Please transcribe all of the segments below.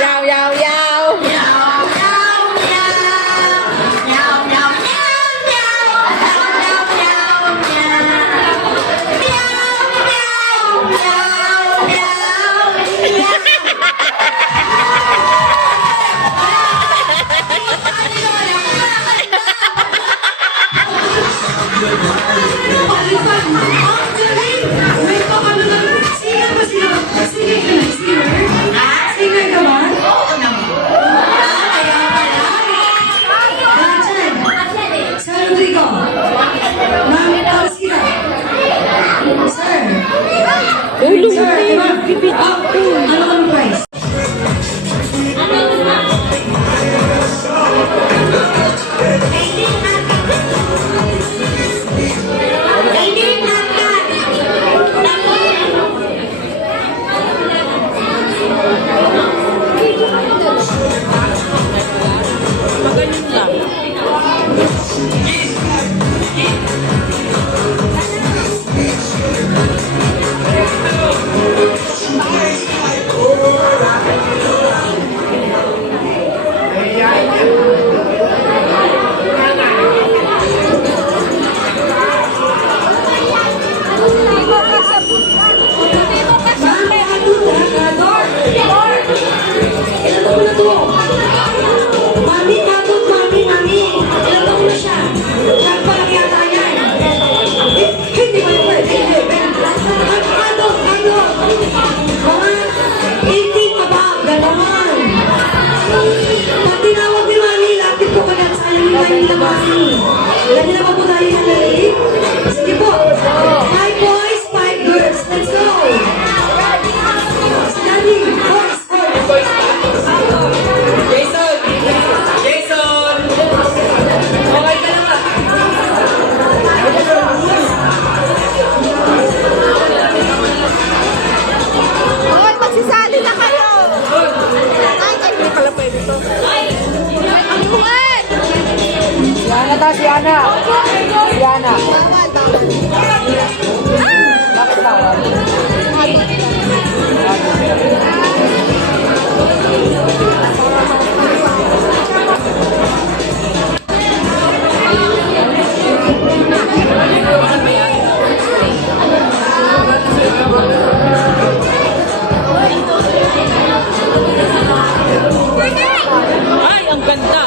Yaw, yaw, yaw. Si Ana. Si Ana. Bakit bawal? Ay, ang ganda.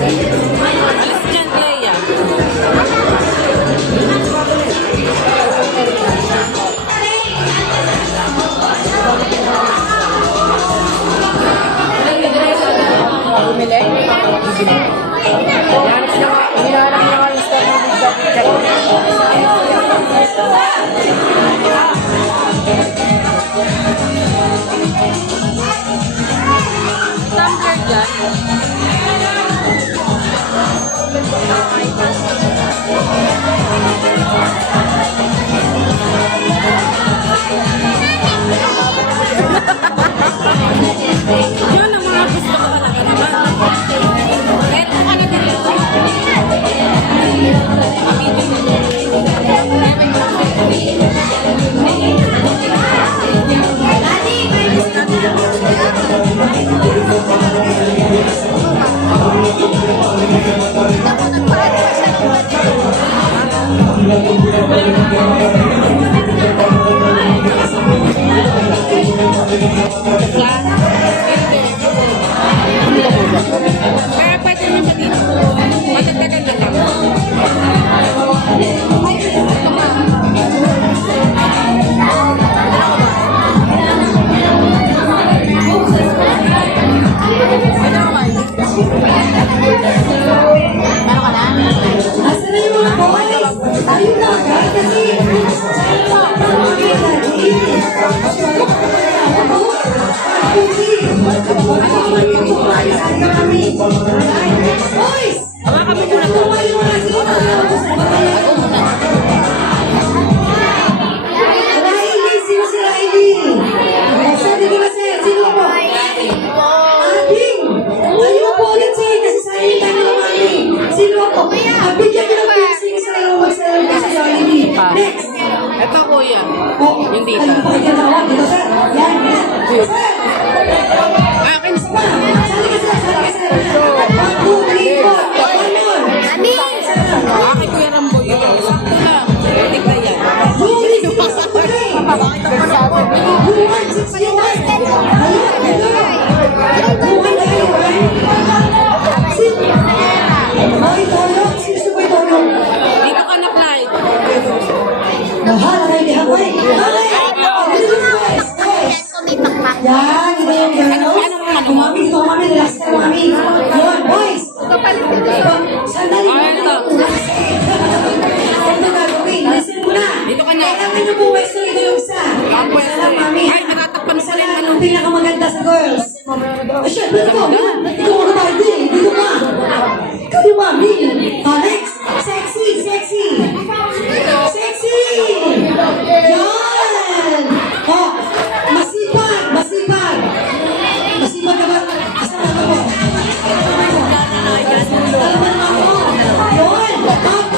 Alis dyan, Leia. Bumili? Hinahanap niya nga yung store ng pizza. Tumbler dyan. Yun ang mga gusto ko talaga naman. Pero ano din yun? Kaya pwede naman siya dito. Matagdagan na lang. Asan na yung mga boys? Ayun na agad kasi boys! Hawakan mo muna to. Riley, sino si Riley? Sir, dito ba sir? Sino po? Ading! Ayaw po ulit sir, kasi sayang tayo ng mami. Sino po? Bigyan niyo ng piercing sa iyo, magsalang kasi sa Riley. Next! Bahala kayo di hapay. Okay. Boys. Yan, iba yung girls. Mami, dito mami, relax ka mami. Yun, boys. Sandali mo. Ano gagawin? Listen mo na. Dito ka na. Kailangan nyo po pwesto dito yung isa. Isa lang, mami. Ay, natatakpan Isa lang ang pinakamaganda sa girls. Siyempre, ikaw. Ikaw ang kapatid eh. Dito ka. Ikaw yung mami. Next. Sexy, sexy. Sexy. Yan. Masipag, masipag. Masipag ka ba? Asan ka po? Alaman mo ako. Yun.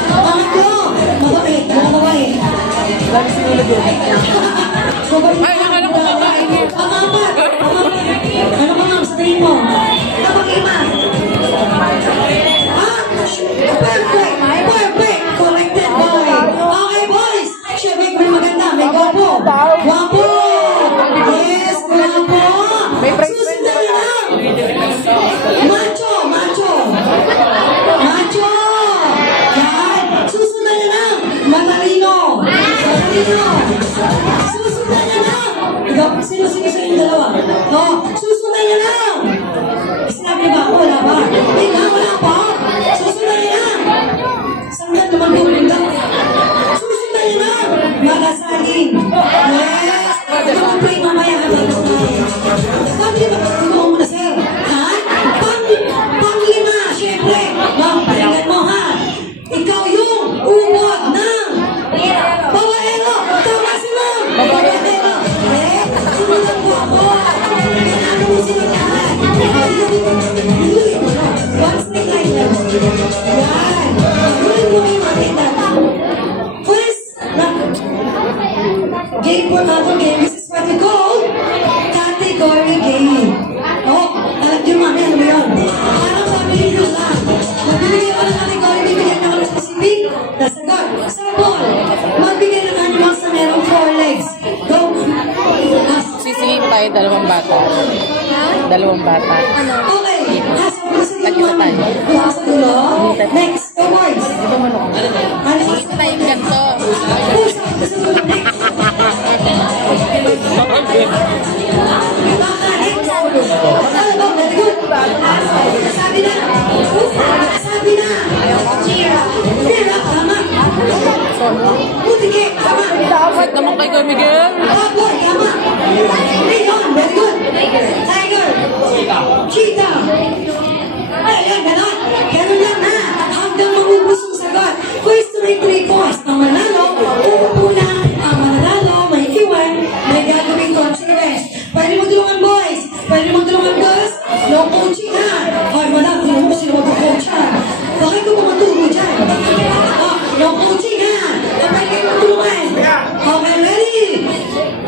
Pangatlo. Mabait. Mabait. Lagi sinulad yun. Ay, akala ko babae niya. Pangapat. Ano ka ma'am? Sabihin mo. Kapag-ima. Perfect. Perfect. Corrected boy. Okay, boys. Siyempre, may maganda. May gwapo. Gwapo. Yes, gwapo. May price Susundan na lang. Macho. Macho. Macho. Yan. Susundan na lang. Matalino. Matalino. Susundan na lang. Ikaw, sino sa inyong dalawa? Oh, susundan na lang. Sinabi niyo ba ako? Wala ba? Wala pa. Susundan na lang. Sanggan naman po lang. Susundan na lang. Magasalin. Yes. Mag-pray mamaya. Sabi ba? Ikaw muna, sir. Ha? Panglima, syempre. Ma'am, palingan mo, ha? Ikaw yung ubod ng babaero. Tama si ma'am. Babaero. Eh, sumunod po ako. Ano mo sila lahat? One step like that. Yan. Tuloy mo kayo makita. First, game for another game. This is what we call category game. Oh, yung mami, ano ba yun? Parang family view lang. Magbibigay ko ng category, bibigyan ako ng specific na sagot. Sample, magbigay ng animals na merong 4 legs. Go. Sisingin tayo dalawang bata. Dalawang bata. Okay. Sige Nakita tayo. Buka sa dulo. Next, go boys. Ano? Tayo ganito. Pusa. Sa dulo. Next. Baka, next. Ano, very good. Sabi na. Sabi na. Tira, tama. Putike, tama. Dapat naman kay Miguel. Boy, tama. Leon, very good. Tiger. Cheetah. Ayan, ganon. Ganon lang na. Hanggang maubos yung sagot. First to make 3 points. Ang manalo, uupo na. Ang manalo, may iwan. May gagawing consequence. Pwede mo tulungan, boys. Pwede mo tulungan, girls. No coaching, ha? Ay, madam, tulungan mo sila mag-coach, ha? Bakit ko pumaturo dyan? No coaching, ha? Pwede mo tulungan. Okay, ready?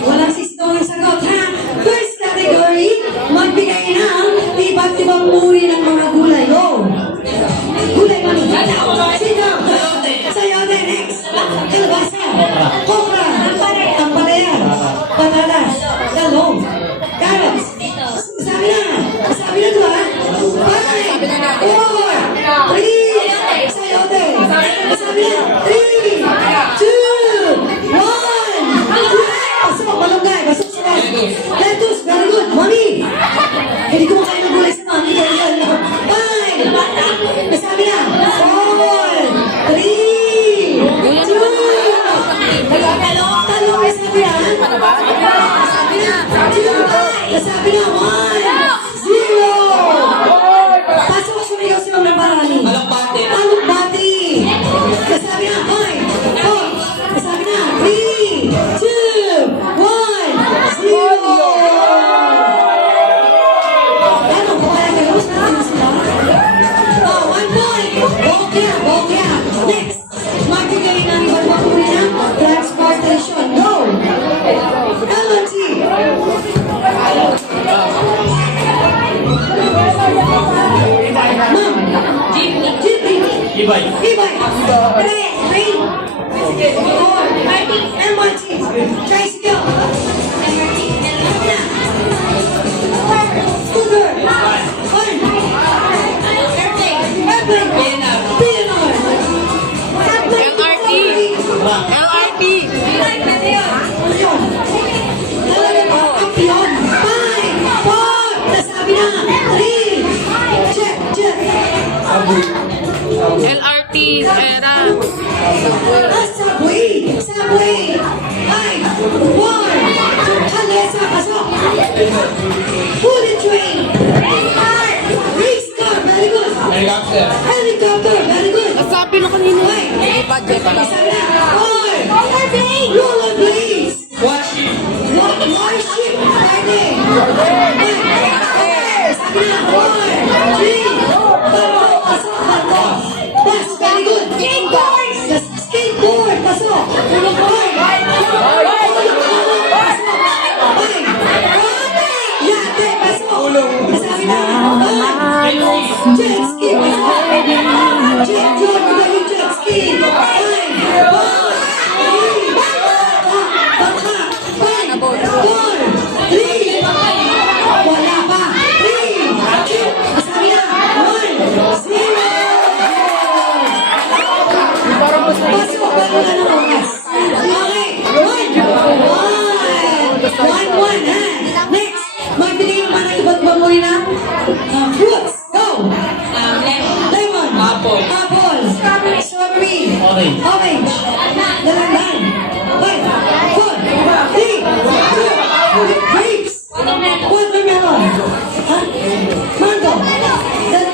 Walang sisigaw ng sagot, ha? First category, magbigay ng iba't ibang uri ng mga gulay. Go! Gulay, mami. Sino? Sayote, next. Kalabasa. Okra. Ampalaya. Patatas. Talong. Carrots. Sabi na. Sabi na diba? 5, 4, 3. Sayote. Sabi na. 3, 2, 1. Pasok. Malunggay. Pasok sa lahat. Lettuce. Very good. Mami. Hindi ko makain ng gulay sa mami. 5. Sabi na. 4, 3, 2. Talong. Sabi na. Sabi na. Sabi na. 1, 0. Pasok sumigaw si Mama Barani. Alukbati. Sabi na. 5, 4. Sabi na. 3, 2, 1, 0. Ano? Kaya kayo? Saan sila? Oh, 1 point. Bokya. Next. Magbigay ng iba't ibang uri ng transportation. Go. LNT. Ma'am. Jeepney. E-bike. Train. MRT. Tricycle. Scooter. Fun. Airplane. PNR. LRT. Subway. Subway. Ay, one. Kalesa, pasok. Bullet train. Race car, very good. Helicopter. Helicopter, very good. Nasabi na kanina. Ay, Budget lang. isa na. Four. Rollerblades. Washing. Warship, pwede. Sabi na, four, three, barko, pasok, barko. Bus, very good. Skateboard. Skateboard, pasok. Yate, pasok. Sabi na, jet ski, pasok. Jet, yun, iba yung jet ski. Five, four, three, bangka, five, four, three, wala pa, three, two, sabi na, one, zero. Pasok ba wala ng oras? Okay, one, ha? Next, magbigay naman ng iba't ibang uri ng fruits. Go! Lemon. Apple. Strawberry. Orange. Orange. Dalandan. Five, four, three, two, grapes. Watermelon. Ha? Mango.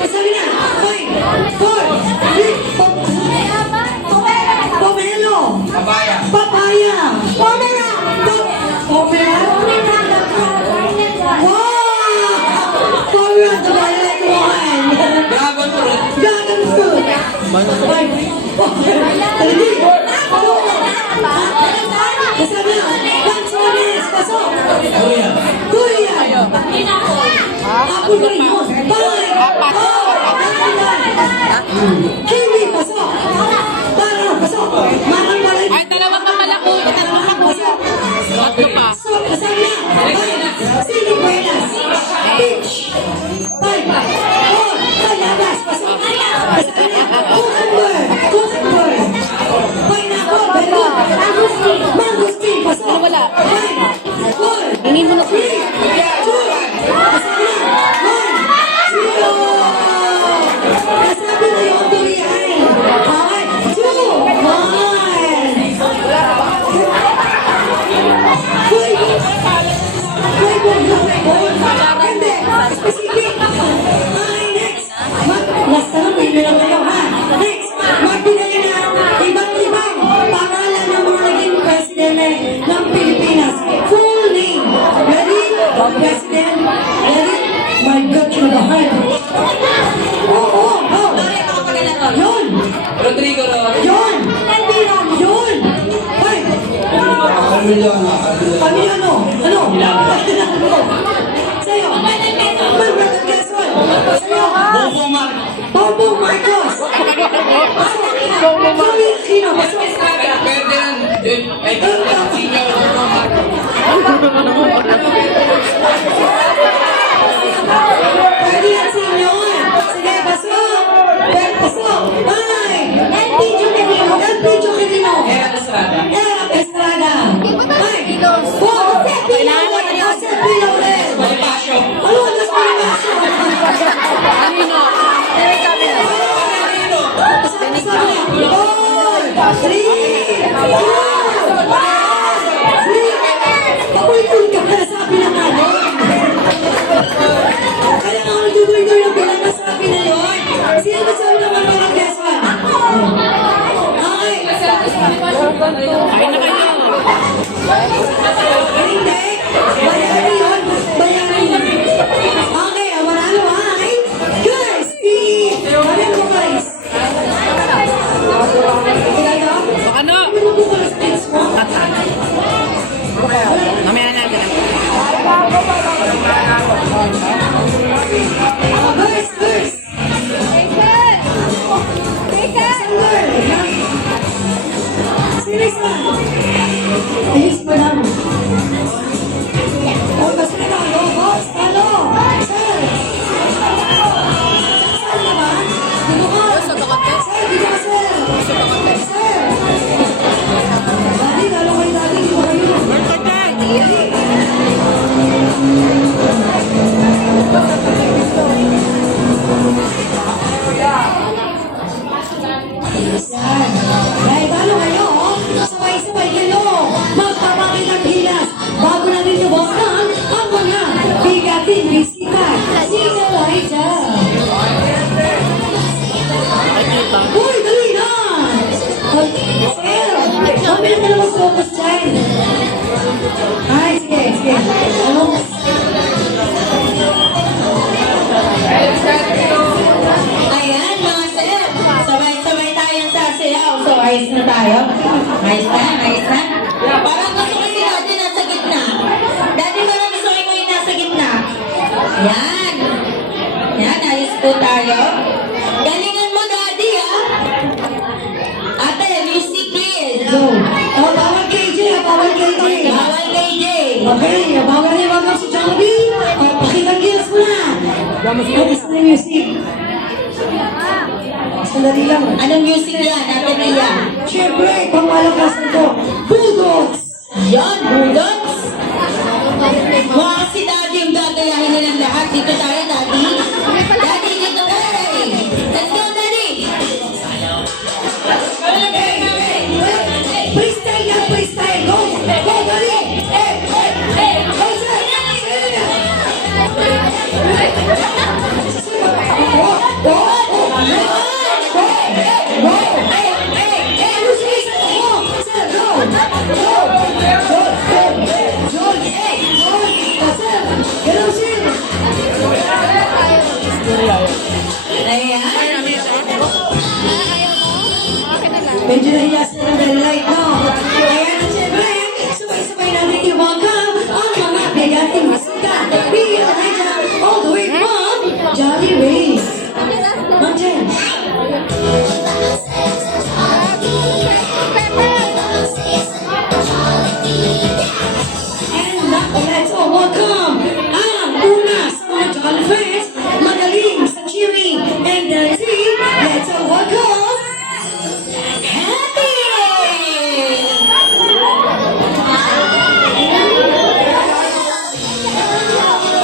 Sabi na. Five, four, three, pomelo. Papaya. Papaya. Pomelo. Wow! Pomelo, the violet one. Dragon fruit. Dragon fruit. Five, four, three, two, Sabi na, Lanzones, pasok. Durian. Apple ba rin yun? Five, kiwi, pasok. Parang, pasok. Marang balay. Ay, dalawang kamalako. Dalawang kamalako. Tatlo pa. Sabi na, Sili Buenas. Peach. Five, four, Calabas, pasok. Sabi na, cucumber. Pineapple, very good. Mangosteen, pasok. Wala. Five, four, Hingin mo na. three, two, sabi na, one, zero. Nasabi na yung durian. Okay, two, one. Hindi. Specific. Okay, next. Last na lang, wait lang kayo, ha? Next, magbigay na iba't ibang pangalan ng mga naging presidente ng Pilipinas. Full name. Ready? President. Ready? My God, kinabahan. Oo. Yun. Rodrigo Roa. Yun. Yun. Five. Pamilyono. Ano? Pamilyono. Sa'yo. Manuel Quezon. Sa'yo. Bongbong Marcos. Bongbong Marcos. Joey Aquino. Ferdinand. Senior Bongbong Marcos. Ferdinand Senior. Sige, pasok. Pasok. Bye. LP Joquelino. LP Joquelino. Era Estrada. Era Estrada. Bye. Four. Joseph P. Laurel. Bonifacio. Ano ang mas pinabasyo? Kanino? Papulit-ulit ka pala sa akin ang ano. Kaya nga ako nagtutuloy ng bilang na sa akin na yun. Sino ba sabi naman parang Quezon? Okay. Ay na kayo. Hindi. Bayaran yun. Bayaran yun. Okay, ang manalo ay Girls Team. Ano mo guys? Ano? Mamaya na natin. Girls. Seriously. Ayos pa naman. O, kasi na ba? Boss, talo. Sir. Saan na ba? Dito ka. Sa Bacote? Sir, dito ka, sir. Sa Bacote. Sir. Dali, lalo kayo dali. Dito kayo. Yan. Right. Sir, mabilis ka na mag-focus dyan. Ay, sige, sige. Ano? Ayan, mga sir. Sabay-sabay tayong sasayaw. So, ayos na tayo. Ayos na, ayos na. Parang gusto ko si Daddy nasa gitna. Daddy, parang gusto ko yung nasa gitna. Yan. Yan, ayos po tayo. Galingan mo, Daddy, ha? Ate, music please. Go. Oh, bawal KJ, bawal KJ. Bawal KJ. Okay, bawal rin wag si Jollibee. Oh, pakitang-gilas mo na. Focus na yung music. Sandali lang. Anong music yan, Ate Mia? Siyempre, pangmalakasan ko. Bulldogs! Yan, Bulldogs. Mga si Daddy yung gagayahin nilang lahat. Dito tayo, Daddy. Daddy, dito tayo. Let's go, Daddy. Freestyle yan, freestyle. Go! Go, dali! Go, sir! Go! Go! Ayan. Medyo nahiya sila ng red light, no? Kaya na siyempre, sabay-sabay natin i-welcome ang mga bigating masika. Bigyan na dyan all the way from Jolly Rays. Ma'am Jen. And now, let's all welcome ang una sa mga Jolly Friends, magaling sa cheering and dancing. Let's all welcome Happy!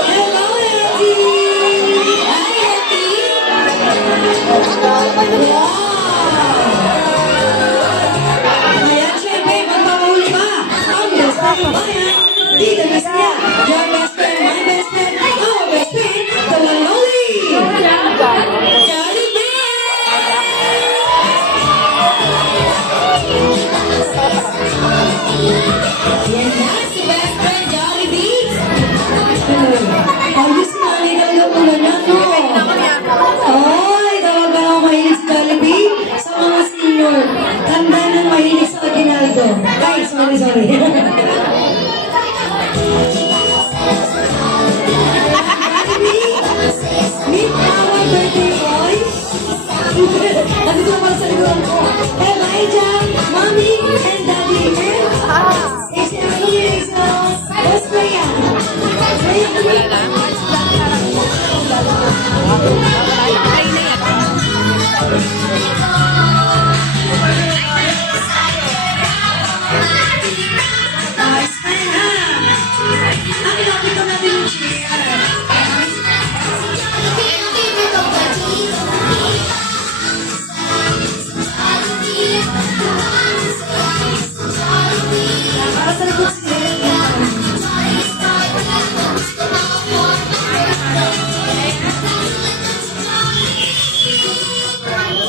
Hello, Auntie! Hi, Happy! Ayan, syempre, magpapahuli pa ang best friend ng bayan. Tita Mistia, your best friend, my best friend, our best friend, the one and only. Jollibee! Yan na, si best friend Jollibee. Ayos na, ligaw yung ulo niya, no? Ay, tawag ka ako mahilig sa Jollibee sa mga senior. Tanda ng mahilig sa Aguinaldo. Ay, sorry. Meet our birthday boy. Ano ko naman sa likuran ko? Elijah, Mommy, and Daddy. And si ano yung isa? Australia. Nice friend, ha? Ang ilapit natin yung cheer. Para sa likod sila.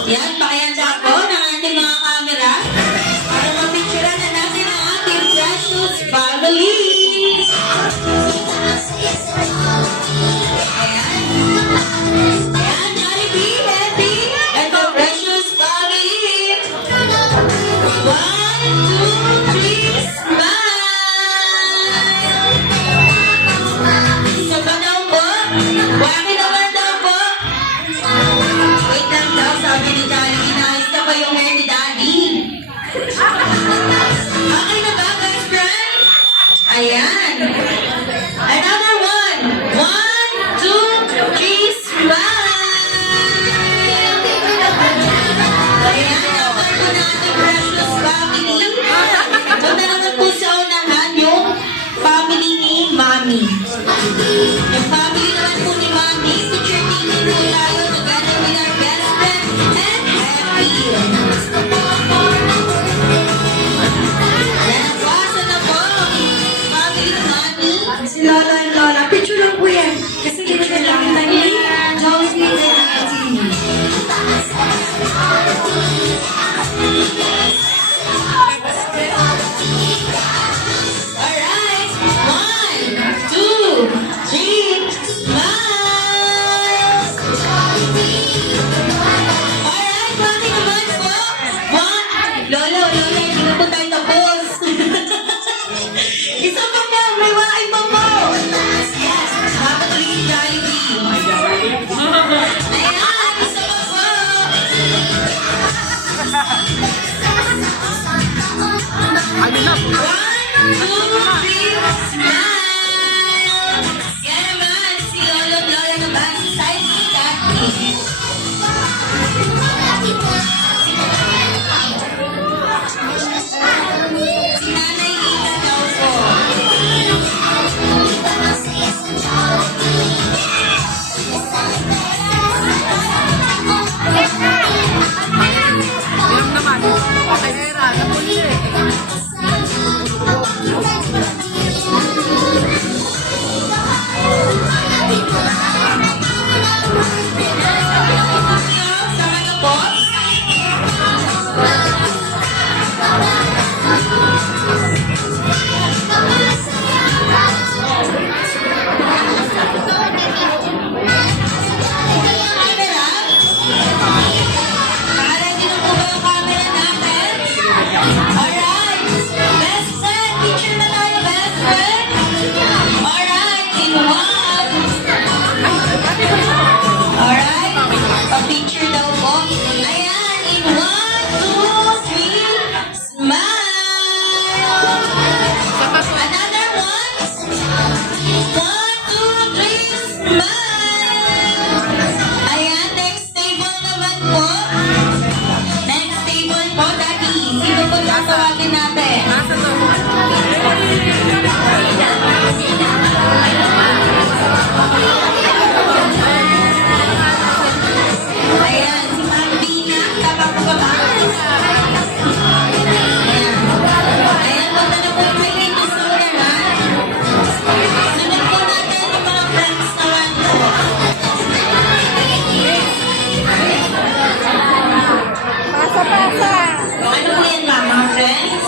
Yan, pakihanda ko ng ating mga camera para mapicturean na natin ang ating precious family. Ayan. Ayan, Jollibee, Happy, and the precious family. 1, 2, 3, smile! Isa pa daw po? Bakit naman daw po? Wait lang daw, sabi ni Jollibee, naayos na ba yung hair ni Daddy? Okay na ba, best friend? Ayan. Another one. 1, 2, 3, smile! Ayan, naman po natin precious family. Punta three, smile! Yan naman, si Lolo Lola naman, si Side ni Kathy. Si Nanay Ika daw po. Yung naman, pera, napunti. Sama na po. Camera? Naka-ready na po ba yung camera natin? Alright. Best friend, picture na tayo, best friend. Alright, in one. Alright, pa-picture daw po. Ayan, in 1, 2, 3, smile! Another one. 1, 2, 3, smile! Ayan, next table naman po. Next table po, Daddy. Sino po tatawagin natin? Nasa to. Ayan, si Ma'am Bina. Tama po ba, Ma'am? Ayan. Ayan, punta na po yung may sooner, ha? Sunod po natin yung mga friends naman po. Pasa. Ano po yan, Ma'am? Mga friends?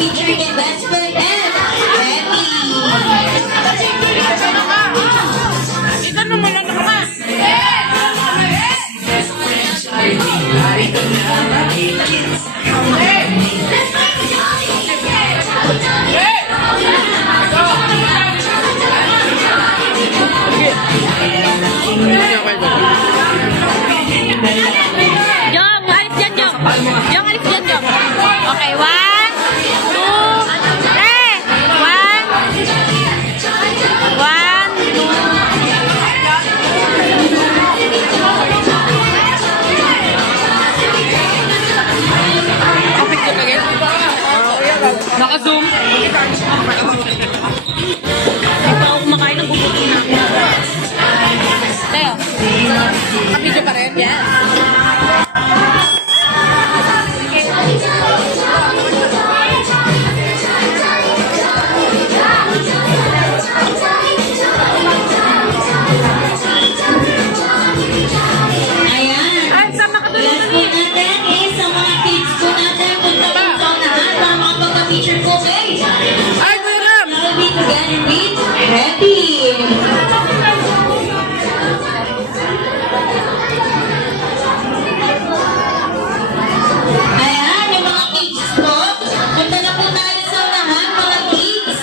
teacher kay best friend and Happy. Ito naman ang naman. Jom, alis dyan, Jom. Jom, alis dyan, Jom. Okay, 1, 2, 3. 1, 2. Naka-zoom. Hindi pa ako kumakain ng bubuti na. Tayo. Kapidyo pa rin? Yes. Ayan. Ay, saan nakatuloy Last po natin is sa mga kids po natin. Punta po sa unahan para makapag-picture po kay Ay, Kuya Ram! I'll be together with Happy. Ayan, yung mga kids po. Punta na po tayo sa unahan, mga kids.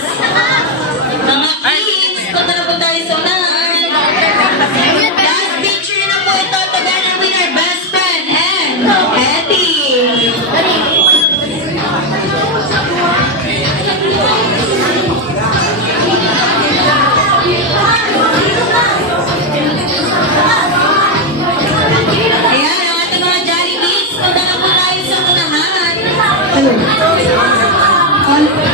Mga kids, punta na po tayo sa unahan. Last picture na po ito together with our best friend and Happy. Ayan, ang ating mga Jolly Kids, punta na po tayo sa unahan.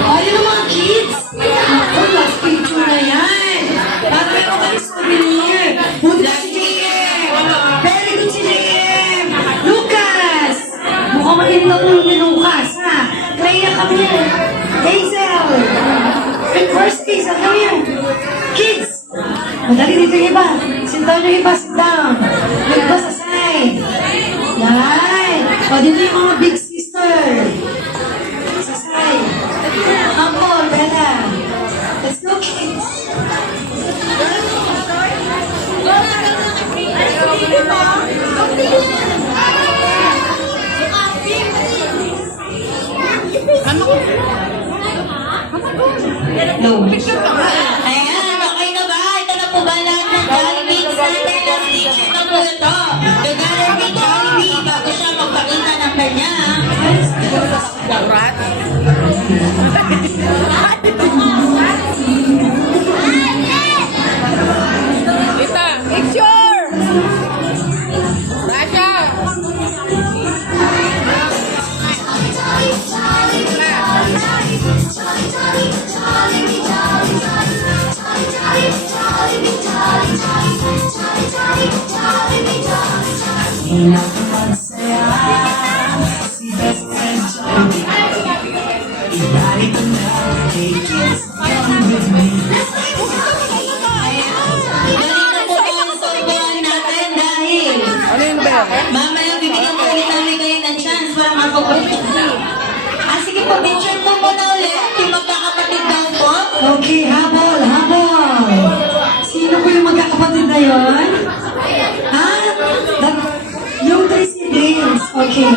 Ayun ang mga kids. Ako, last picture na yan. Para meron kami souvenir. Buti na si JM. Very good si JM. Lucas. Mukhang mainilang ulo ni Lucas, ha? Clea, come here. Hazel. First Hazel, come here. Kids. Madali dito yung iba. Sit down yung iba, sit down. Yung iba sa side. Yan. O, dito yung mga big sister. Sa side. Amor, Bella. Let's go, kids. No. Ayan, okay na ba? Ito na po ba lahat ng Jollibee natin? Last picture na po ito. Together with Jollibee, bago siya magpakita ng kanya. Rat? Kita, picture! Rasha! Ganito po ang sorbuan natin dahil mamaya bibigyan po ulit namin kayo ng chance para makapagpapit. Sige po, picture po muna ulit. Yung magkakapatid daw po. Okay, habol, habol. Sino po yung magkakapatid na yun? Ha? Yung three siblings. Okay.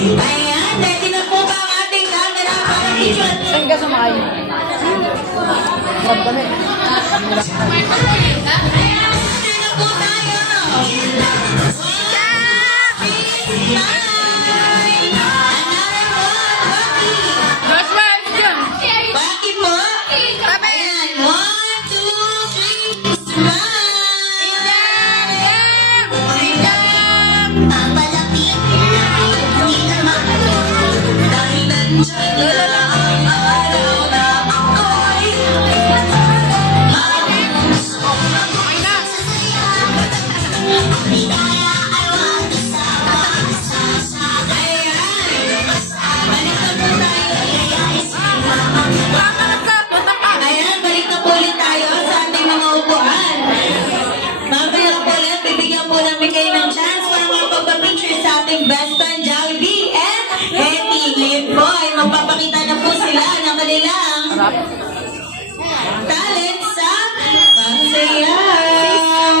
Ayan, ready na po ba ang ating camera para picture? Saan ka sumakay? Magdami. Ayan, picture na po tayo. Joshua, ano dyan? Baki po. Ayan, 1, 2, 3, smile. Papalapit na, hindi naman dahil nandiyan na ang araw na ako'y Sarap. Talent sa pagsayaw.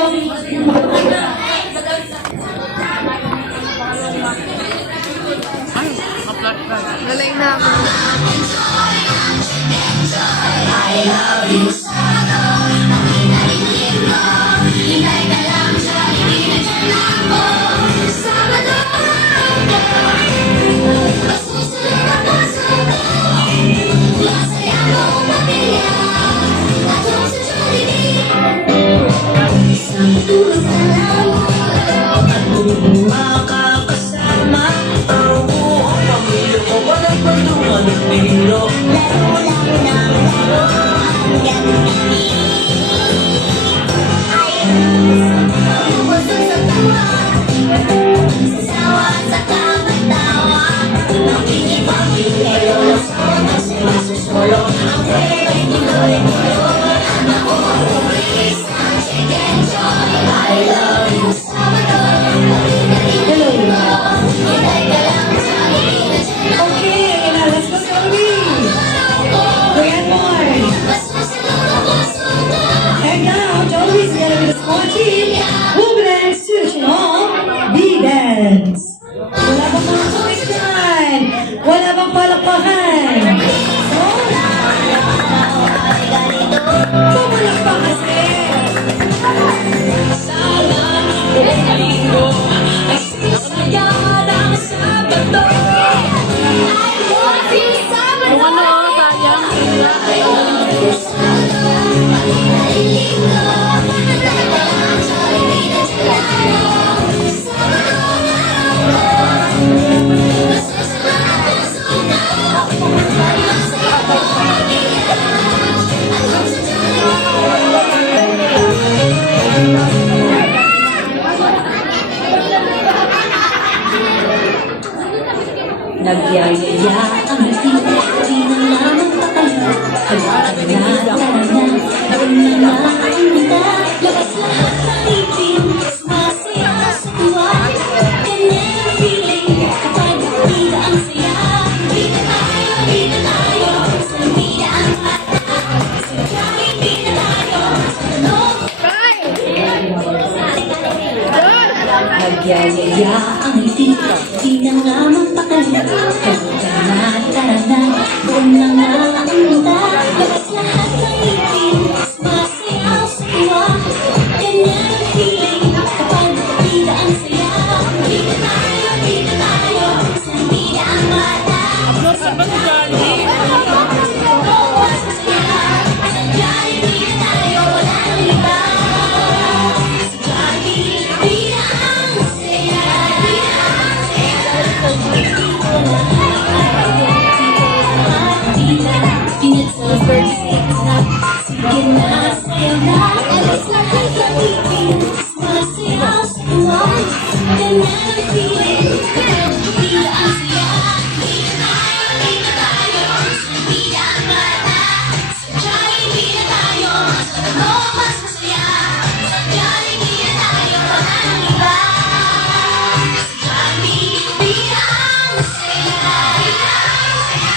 Galing na ako. Makakasama ang buong pamilya ko. Walang pagtungan ng biro. Laro lang ng laro hanggang kami ay nabusog sa tawa. Sasawa sa kamatawa. Makikipagin kayo ng solo. Sumasosolo ang pwede tuloy-tuloy. Ang ako please, check and joy. I love you, Salvador. Okay, now let's go, Joey. Grand boy. And now, Joey's together with the small team will be dance to the traditional B-Dance. Wala bang mga kawis dyan? Wala bang palakpakan? Pumalakpak kasi. Yung ano, sayang. Nagyayaya ang hindi, di na lamang pakala. Halika na, tara na, doon na nga ang mata. Labas lahat ng ipin, sumasaya sa tuwa. Ganyan ang feeling, kapag bida ang saya. Bida tayo, sa bida ang mata. Sadyang bida tayo, sa tunog. Nagyayaya ang hindi, di na lamang pakala. Halika na, tara na, doon na nga ang mata. Labas lahat ng ipin, sumasayaw sa tuwa. Ganyan ang feeling, kapag bida ang saya. Bida tayo, sa bida ang mata. Sadyang bida tayo, wala nang iba. Bida ang saya, bida ang saya. Sige na, sayo na, alas lahat ng ipin, sumasayaw sa tuwa. Ganyan ang feeling, bida ang saya. Bida tayo, sa bida ang mata. Sadyang bida tayo, sa tunog mas masaya. Sadyang bida tayo, wala nang iba. Sadyang bida ang saya, bida ang saya.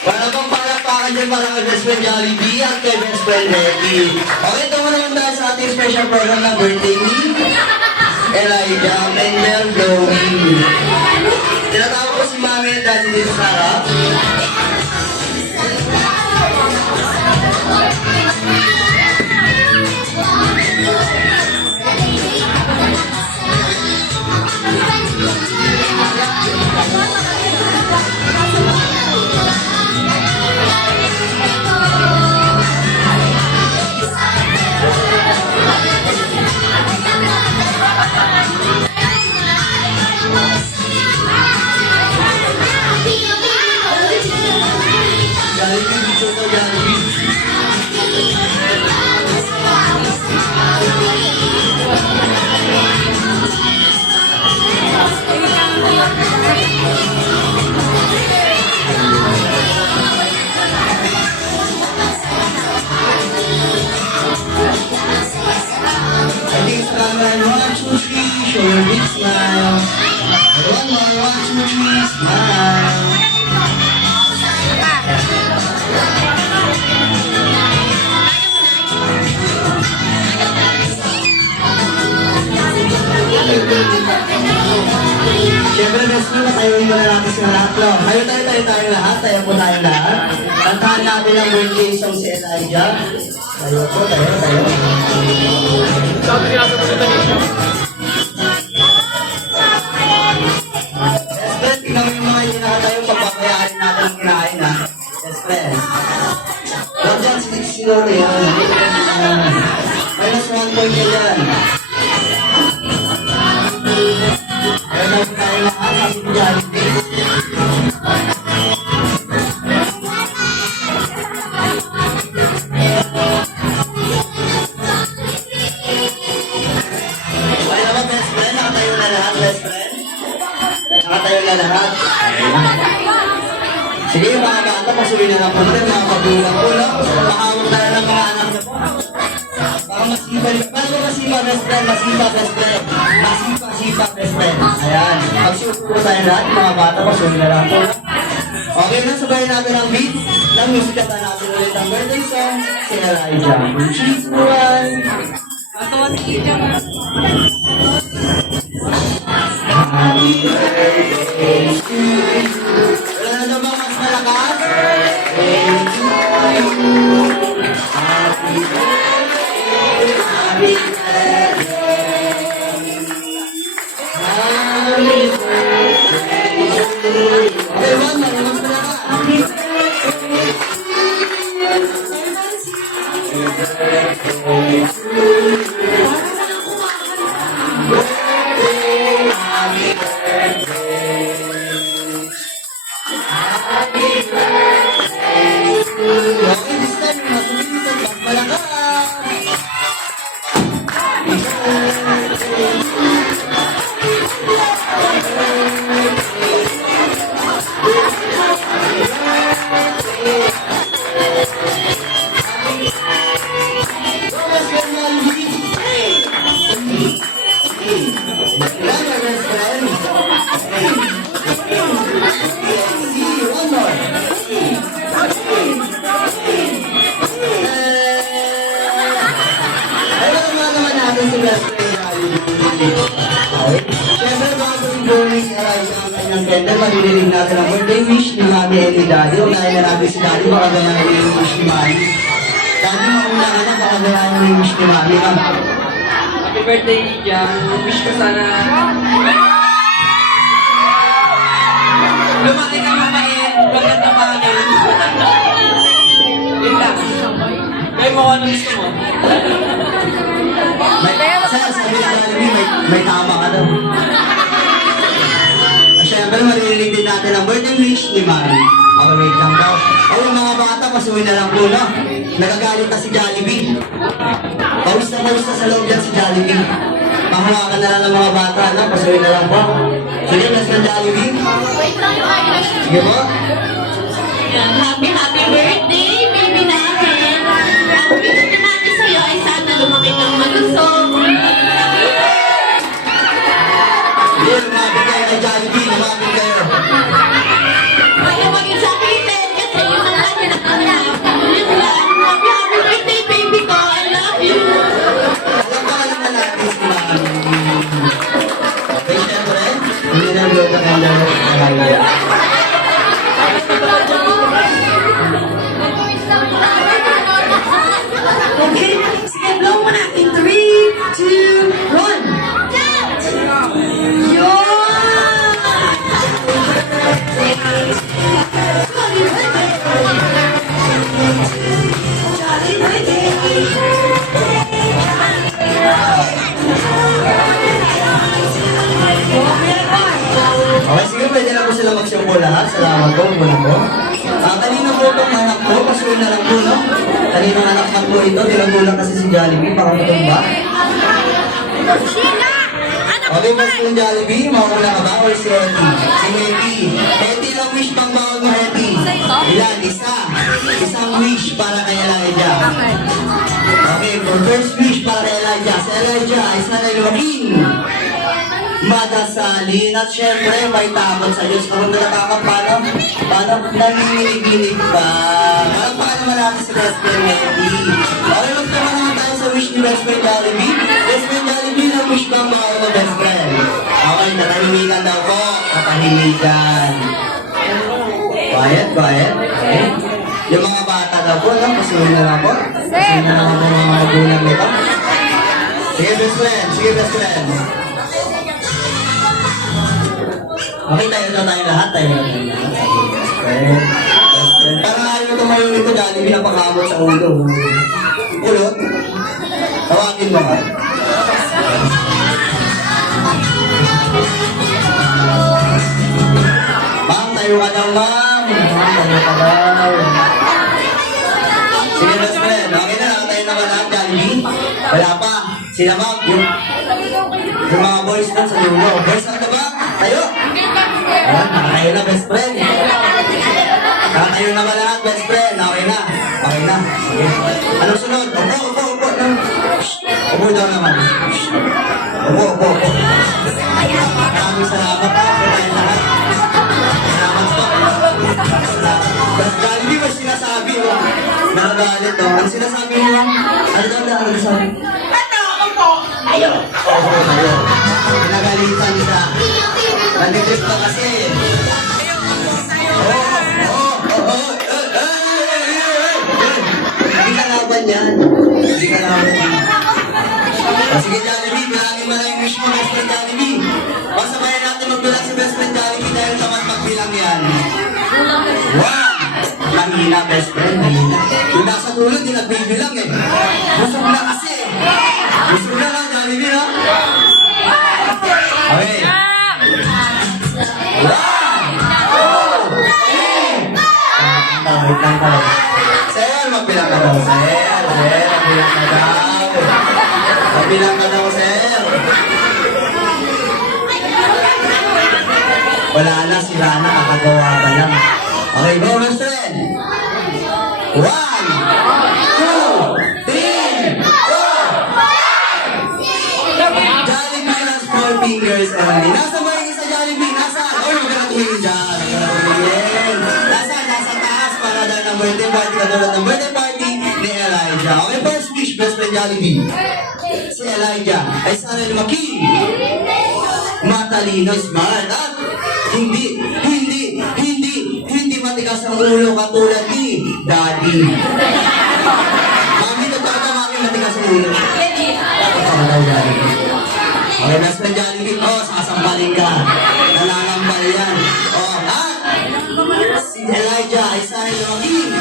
Para bang palakpakan dyan para kay best friend Jollibee at kay best friend Becky. Okay, ito muna naman tayo sa ating special program na birthday ni Elijah Mendel Blowy. Tinatawag ko si Mami at Daddy ni Sarah. Be tayo lahat. Tayo po tayo lahat. Kantahan natin ang birthday song si Elijah. Tayo po, tayo. Yes, friend, tingnan mo yung mga hindi nakatayo. Pagpapayarin natin ang kinain, ha? Yes, friend. Huwag dyan, sinore yan. Minus 1 point ka dyan. Kaya tayo lahat. Happy Jollibee. Okay naman, best friend. Nakatayo na lahat, best friend. Nakatayo na lahat. Sige, yung mga bata, pasuwi na lang po rin. Mga magulang po, no? Mahawag na lang ng mga anak na po. Baka masipa. Paano masipa, best friend? Masipa, best friend. Masipa, best friend. Ayan. Pagsuot po tayo lahat, yung mga bata, pasuwi na lang po. Okay na, sabayin natin ang beat. Ng musika tayo natin ulit ang birthday song. Si Elijah. Cheese, boy! Happy birthday to you. Wala na ba mas malakas? Birthday to you. Happy birthday. Happy birthday. Happy birthday to you. Okay, one more. Mas malakas. Happy birthday to you. Okay, this time, masulisan, mas malakas. Siyempre, bago yung burning arise ang kanyang candle, maririnig natin ang birthday wish ni Mami and ni Daddy. O gaya na natin si Daddy, baka gayahin niyo yung wish ni Mami. Daddy, mauna ka na, baka gayahin niyo yung wish ni Mami. Happy birthday, Jan. Wish ko sana lumaki ka mabait, maganda pa kami. Yun lang. Kaya mo ano gusto mo? Sabi na Jollibee, may tama ka daw. Siyempre, maririnig din natin ang birthday wish ni Mami. Okay, wait lang daw. O yung mga bata, pasuwi na lang po, no? Nagagalit na si Jollibee. Pawis na sa loob yan si Jollibee. Mahawakan na lang ng mga bata, no? Pasuwi na lang po. Sige, bless na Jollibee. Sige po. Happy birthday, baby namin. Ang wish na natin sa'yo ay sana lumaki kang malusog. Sige, lumapit kayo kay Jollibee. Lumapit kayo. Kaya mag-excited kasi yun ang lagi nakanap. Yun lang. Happy birthday, baby ko. I love you. Alam ka naman natin si Mami. Okay, syempre, hindi na blow ka kanya. Okay, sige, blow mo na. In 3, 2, 1. Yun! Jolly birthday! Okay, sige, pwede na po sila magsimpo lahat. Salamat po, muna po. Kanina po itong anak ko, pasuwi na lang po, no? Kanina anak na po ito, tinagulang kasi si Jollibee, baka matumba. Okay, mas yung Jollibee, mauna ka ba? Or si Hetty? Si Hetty. Hetty lang wish pang bawal mo, Hetty. Ilan? Isa. Isang wish para kay Elijah. Okay, for first wish para kay Elijah. Si Elijah ay sana'y lumaking madasalin at syempre may takot sa Diyos. Kung nakakapano, paano nanginginig pa? Parang paano naman natin si Best Friend Hetty? Okay, magtama naman tayo sa wish ni Best Friend Jollibee. Best Friend Jollibee, na wish bang bawal mo, Best Friend? Okay, natahimikan daw po. Natahimikan. Quiet, quiet. Okay. Yung mga bata daw po, no? Pasuhin na lang po. Pasuhin na lang po mga magulang nito. Sige, best friend. Sige, best friend. Okay, tayo na tayo lahat. Tayo na tayo lahat. Best friend. Best friend. Parang ayaw mo tumayo nito dahil pinapakamot sa ulo. Ulo? Tawagin mo ka. Ma'am, tayo ka daw, ma'am. Ma'am, tayo ka daw. Sige, best friend. Okay na, tayo na ba lang, Jollibee? Wala pa. Sila, ma'am. Yung mga boys doon sa dulo. Boys, ano ba? Tayo. Ayan, nakatayo na, best friend. Nakatayo na ba lahat, best friend? Okay na. Okay na. Sige. Anong sunod? Upo, upo, upo. Upo daw naman. Upo, upo, upo. Maraming salamat ha. Sa tayo lahat. Salamat po. Jollibee, may sinasabi mo. Nakagalit to. Ano sinasabi mo? Ano daw na? Ano sabi? Ayun. Oo, tayo. Pinagalitan siya. Nanditris pa kasi. Hindi ka laban yan. Hindi ka laban yan. Sige, Jollibee, maraming wish mo, best friend Jollibee. Pasabayan natin magbilang si best friend Jollibee dahil tamad magbilang yan. Wow! Mahina, best friend, mahina. Yung nasa dulo, di nagbibilang eh. Busog na kasi. Busog na lang, Jollibee, ha? Okay. Wait lang tayo. Sir, magbilang ka daw, sir. Sir, magbilang ka daw. Magbilang ka daw, sir. Wala na, sila na, kakagawa pa lang. Okay, go, best friend. 1, 2, 3, go! Jollibee has 4 fingers only. Nasa ba yung isa Jollibee? Nasa? Oh, yung gagawin dyan. Nasa taas para dahil ng birthday party katulad ng birthday party ni Elijah. Okay, first wish, best friend Jollibee. Si Elijah ay sana lumaki, matalino, smart, at hindi matigas ang ulo katulad ni Daddy. Mami, totoo ka, mami, matigas ang ulo. Totoo daw, Jollibee. Okay, best friend Jollibee. Oh, sasambalin ka. Nananambal yan. Oh, at si Elijah ay sana lumaki.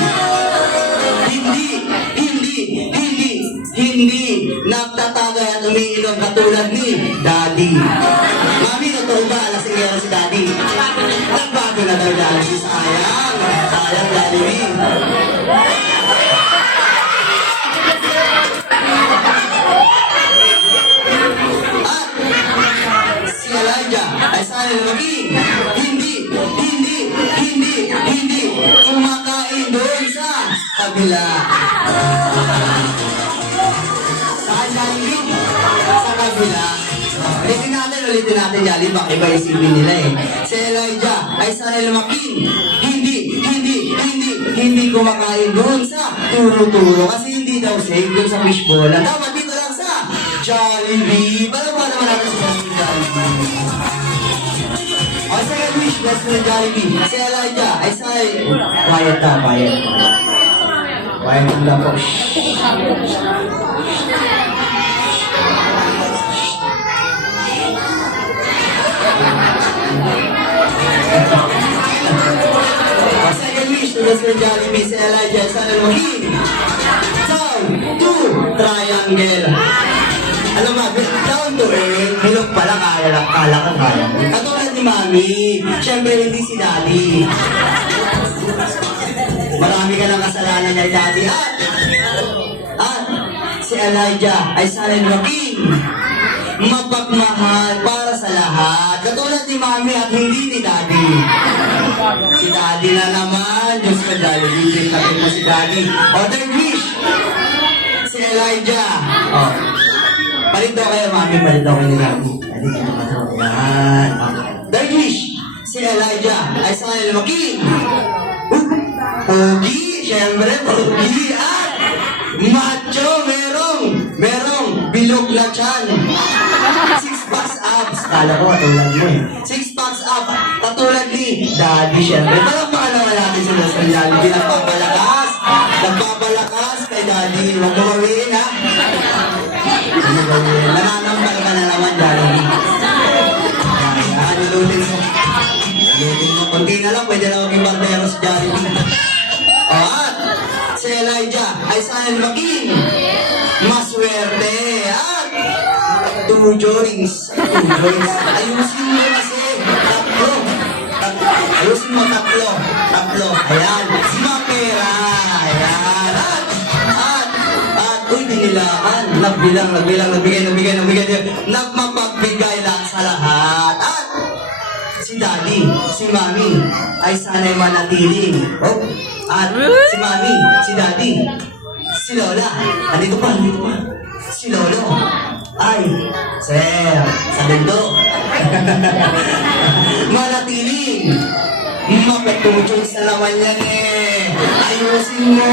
Hindi nagtatagay at umiinom katulad ni Daddy. Mami, totoo ba? Lasingero si Daddy. Nagbago na daw Daddy. Sayang. Sayang, Jollibee. At si Elijah ay sana lumaki. Hindi kumakain doon sa kabila. Saan, Jollibee? Sa kabila. Ulitin natin, Jollibee. Baka iba isipin nila eh. Si Elijah ay sana lumaki. Hindi kumakain doon sa turo-turo. Kasi hindi daw safe doon sa fishbowl. Dapat dito lang sa Jollibee. Para naman natin sa Jollibee. O, second wish, best friend Jollibee. Si Elijah ay sana... Quiet na, quiet. Quiet lang po. O, second wish to best friend Jollibee. Si Elijah ay sana lumaki. Down to triangle. Alam mo, down to earth. Hilog pala, kala ka kaya. Katulad ni Mami. Siyempre, hindi si Daddy. Marami ka ng kasalanan niya, Daddy. At si Elijah ay sana lumaki. Mapagmahal para sa lahat. Katulad ni Mami at hindi ni Daddy. Si Daddy na naman. Diyos ko, Jollibee. Lapit mo si Daddy. O, third wish. Si Elijah. O. Palit daw kayo, Mami. Palit daw kayo ni Daddy. Daddy, kaya pa daw. Yan. Third wish. Si Elijah ay sana lumaki. Pogi. Siyempre, pogi. At macho. Merong bilog na tiyan. 6 packs abs. Kala ko, katulad mo eh. 6 packs up. Katulad ni Daddy, siyempre. Parang naman natin si Best Friend Jollibee. Nagpapalakas kay Daddy. Huwag mo mawiin, ha? Nananampal ka na naman, Jollibee. Ayan, lulutin mo. Lulutin mo. Kunti na lang, pwede na maging barbero si Jollibee. O, at si Elijah ay sana maging maswerte. At two joints. Ayusin mo kasi. Ayusin mo tatlo. Ayan. Mapera. Ayan. At, uy, dinilaan. Nagbilang. Nagmapagbigay lang sa lahat. At, si Daddy, si Mami, ay sana'y manatiling. Oh, at si Mami, si Daddy, si Lola, andito pa. Si Lolo, ay, sir, sa bendo. Manatiling. Mapetujos na naman yan eh. Ayusin mo.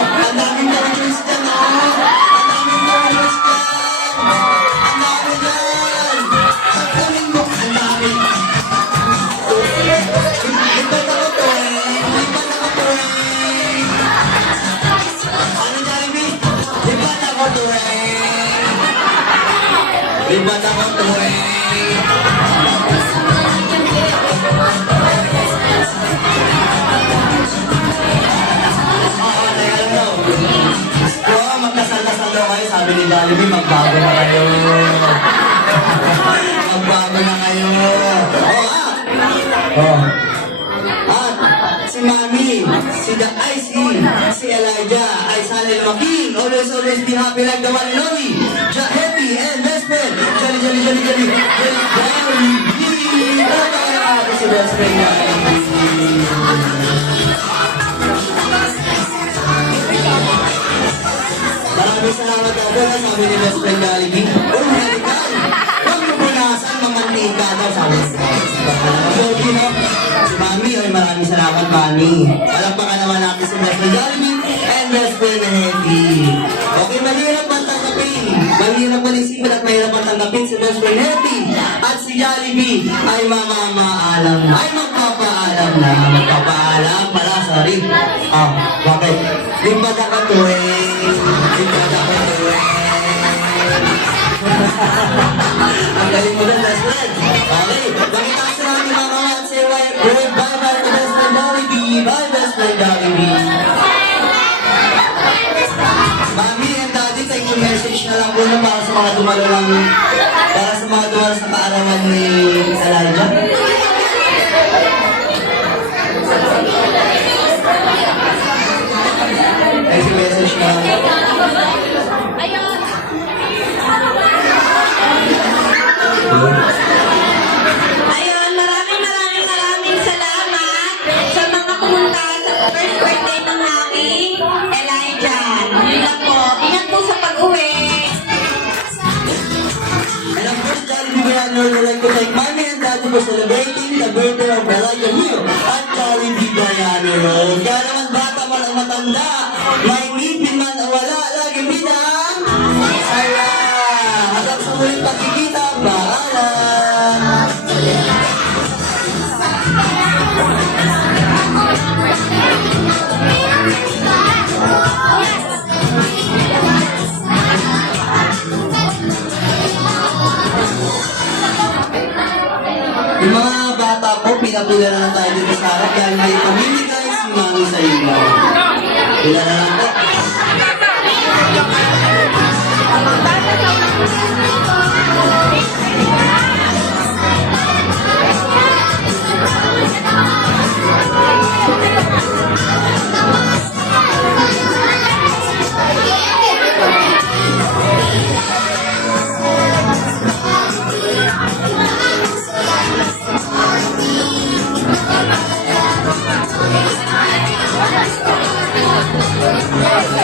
Ang daming tujos dyan, oh. Ang daming tujos dyan. Ang dami dyan. Ang daming mo. Ang dami. Lipat ako to eh. Ano, Jollibee? Lipat ako to eh. Magkasal-kasal daw kayo, sabi ni Jollibee, magbago na kayo. At si Mami, si Elijah, ay sana lumaking. Always be happy like the one and only. Happy and best friend. Jollibee. Ito si best friend niya. Maraming salamat daw po, sabi ni best friend Jollibee. Oh, halikan! Huwag mo punasan, mamantika daw, sabi ni Jollibee, no? Si Mami, ay maraming salamat, Mami. Palakpakan naman natin si best friend Jollibee and best friend Happy. Okay, mahirap ang tanggapin. Mahirap ang isipin at mahirap ang tanggapin si best friend Happy. At si Jollibee ay magpapaalam pala, sorry. Bakit? Lipat ako to Ang galing mo na, best friend. Okay, makitaas na natin mga kawan. Say bye-bye to best friend Jollibee. Bye, best friend Jollibee. Mami and Daddy, thank you message na lang po na para sa mga dumalo sa kaarawan ni Elijah. Thank you message na lang. Ayun, maraming salamat sa mga pumunta sa first birthday ng aking Elijah. Yun lang po. Ingat po sa pag-uwi. And of course, Jollibee, I would like to thank Mami and Daddy for celebrating the birthday of Elijah Rio at Jollibee Diana. Kaya naman bata man ang matanda, may ngipin man o wala, lagi binang saya. Hanggang sa muling pagkikita, paalam. Yung mga bata po, pinapila na tayo dito sa harap dahil may pamimigay si Mami sa inyo. Pila na lang po. Thank you.